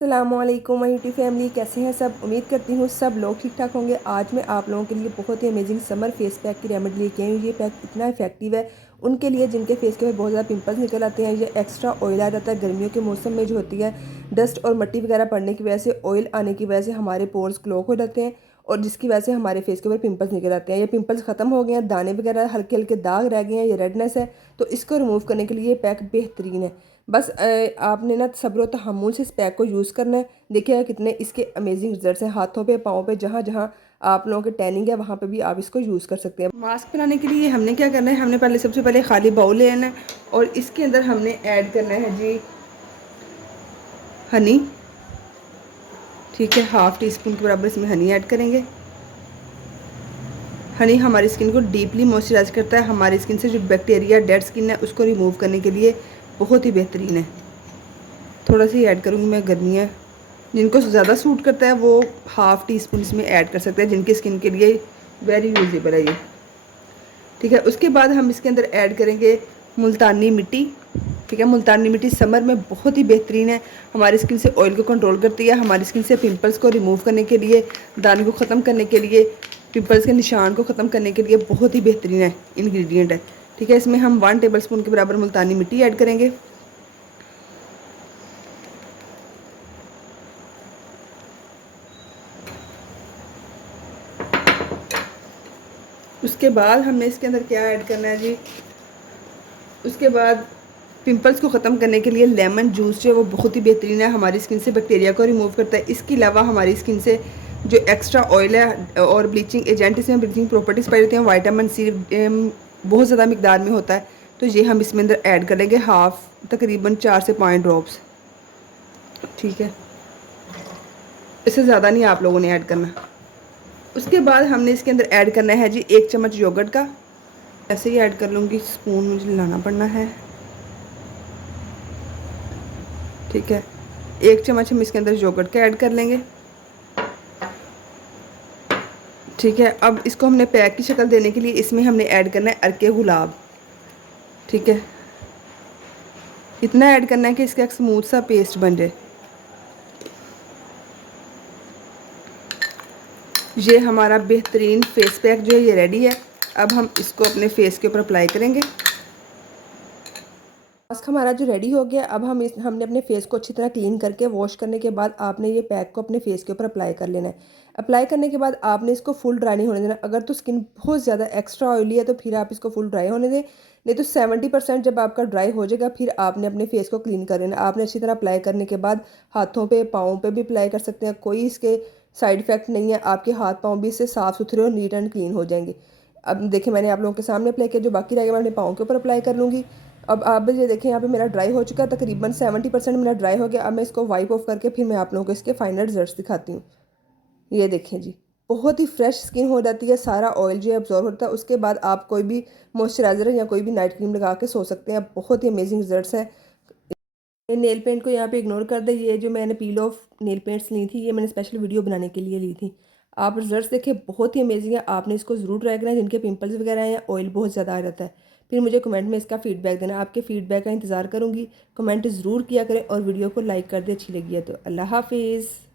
अस्सलामुअलैकुम my YouTube family, कैसे हैं सब। उम्मीद करती हूँ सब लोग ठीक ठाक होंगे। आज मैं आप लोगों के लिए बहुत ही अमेजिंग समर फेस पैक की रेमेडी लेके आई हूँ। ये पैक इतना इफेक्टिव है उनके लिए जिनके फेस के ऊपर बहुत ज़्यादा पिंपल्स निकल आते हैं, ये एक्स्ट्रा ऑयल आ जाता है गर्मियों के मौसम में। जो होती है डस्ट और मिट्टी वगैरह पड़ने की वजह से, ऑयल आने की वजह से हमारे पोर्स क्लॉग हो जाते हैं और जिसकी वजह से हमारे फेस के ऊपर पिंपल्स निकल आते हैं। ये पिंपल्स ख़त्म हो गए हैं, दाने वगैरह हल्के हल्के दाग रह गए हैं, ये रेडनेस है, तो इसको रिमूव करने के लिए ये पैक बेहतरीन है। बस आपने ना सब्र व तहम्मुल से इस पैक को यूज़ करना है। देखिएगा कितने इसके अमेजिंग रिजल्ट्स हैं। हाथों पे, पाँव पे, जहाँ जहाँ आप लोगों के टैनिंग है वहाँ पे भी आप इसको यूज़ कर सकते हैं। मास्क बनाने के लिए हमने क्या करना है, हमने पहले सबसे पहले खाली बाउल लेना है और इसके अंदर हमने ऐड करना है जी हनी। ठीक है, हाफ़ टी स्पून के बराबर इसमें हनी ऐड करेंगे। हनी हमारी स्किन को डीपली मॉइस्चराइज करता है, हमारी स्किन से जो बैक्टीरिया डेड स्किन है उसको रिमूव करने के लिए बहुत ही बेहतरीन है। थोड़ा सा ही ऐड करूँगी मैं, गर्मी है, जिनको ज़्यादा सूट करता है वो हाफ़ टी स्पून इसमें ऐड कर सकते हैं, जिनकी स्किन के लिए वेरी यूजेबल है ये। ठीक है, उसके बाद हम इसके अंदर ऐड करेंगे मुल्तानी मिट्टी। ठीक है, मुल्तानी मिट्टी समर में बहुत ही बेहतरीन है, हमारी स्किन से ऑयल को कंट्रोल करती है, हमारी स्किन से पिंपल्स को रिमूव करने के लिए, दाने को ख़त्म करने के लिए, पिंपल्स के निशान को ख़त्म करने के लिए बहुत ही बेहतरीन है इंग्रेडिएंट है। ठीक है, इसमें हम 1 टेबल स्पून के बराबर मुल्तानी मिट्टी ऐड करेंगे। उसके बाद हमने इसके अंदर क्या ऐड करना है जी, उसके बाद पिंपल्स को ख़त्म करने के लिए लेमन जूस जो है वो बहुत ही बेहतरीन है, हमारी स्किन से बैक्टीरिया को रिमूव करता है। इसके अलावा हमारी स्किन से जो एक्स्ट्रा ऑयल है और ब्लीचिंग एजेंट, इसमें ब्लीचिंग प्रॉपर्टीज़ पाई जाती हैं, विटामिन सी बहुत ज़्यादा मिकदार में होता है, तो ये हम इसमें अंदर ऐड करेंगे तकरीबन 4 से 5 ड्रॉप्स। ठीक है, इससे ज़्यादा नहीं आप लोगों ने ऐड करना। उसके बाद हमने इसके अंदर ऐड करना है जी 1 चम्मच योगर्ट का। ऐसे ही ऐड कर लूँगी, स्पून मुझे लाना पड़ना है। ठीक है, 1 चम्मच हम इसके अंदर योगर्ट का ऐड कर लेंगे। ठीक है, अब इसको हमने पैक की शक्ल देने के लिए इसमें हमने ऐड करना है अर्के गुलाब। ठीक है, इतना ऐड करना है कि इसका एक स्मूथ सा पेस्ट बन जाए। ये हमारा बेहतरीन फेस पैक जो है ये रेडी है। अब हम इसको अपने फेस के ऊपर अप्लाई करेंगे। मास्क हमारा जो रेडी हो गया, अब हमने अपने फेस को अच्छी तरह क्लीन करके वॉश करने के बाद आपने ये पैक को अपने फेस के ऊपर अप्लाई कर लेना है। अप्लाई करने के बाद आपने इसको फुल ड्राई नहीं होने देना। अगर तो स्किन बहुत ज़्यादा एक्स्ट्रा ऑयली है तो फिर आप इसको फुल ड्राई होने दें, नहीं तो 70% जब आपका ड्राई हो जाएगा फिर आपने अपने फेस को क्लीन कर लेना। आपने अच्छी तरह अप्लाई करने के बाद हाथों पे, पाँव पे भी अप्लाई कर सकते हैं, कोई इसके साइड इफ़ेक्ट नहीं है। आपके हाथ पाँव भी इससे साफ़ सुथरे और नीट एंड क्लीन हो जाएंगे। अब देखिए, मैंने आप लोगों के सामने अप्लाई किया, जो बाकी रहेगा मैं अपने पाँव के ऊपर अप्लाई कर लूँगी। अब आप ये देखें, यहाँ पे मेरा ड्राई हो चुका है, तकरीबन 70% मेरा ड्राई हो गया। अब मैं इसको वाइप ऑफ करके फिर मैं आप लोगों को इसके फाइनल रिजल्ट्स दिखाती हूँ। ये देखें जी, बहुत ही फ्रेश स्किन हो जाती है, सारा ऑयल जो है अब्जॉर्व होता है। उसके बाद आप कोई भी मॉइस्चराइज़र या कोई भी नाइट क्रीम लगा के सो सकते हैं। बहुत ही अमेजिंग रिजल्ट्स हैं। ये नेल पेंट को यहाँ पे इग्नोर कर दें। ये जो मैंने पील ऑफ नेल पेंट्स ली थी, ये मैंने स्पेशल वीडियो बनाने के लिए ली थी। आप रिजल्ट्स देखिए, बहुत ही अमेजिंग है। आपने इसको ज़रूर ट्राई करना है, जिनके पिंपल्स वगैरह हैं, ऑयल बहुत ज़्यादा आ जाता है। फिर मुझे कमेंट में इसका फीडबैक देना, आपके फीडबैक का इंतज़ार करूँगी। कमेंट ज़रूर किया करें और वीडियो को लाइक कर दे अच्छी लगी है तो। अल्लाह हाफिज़।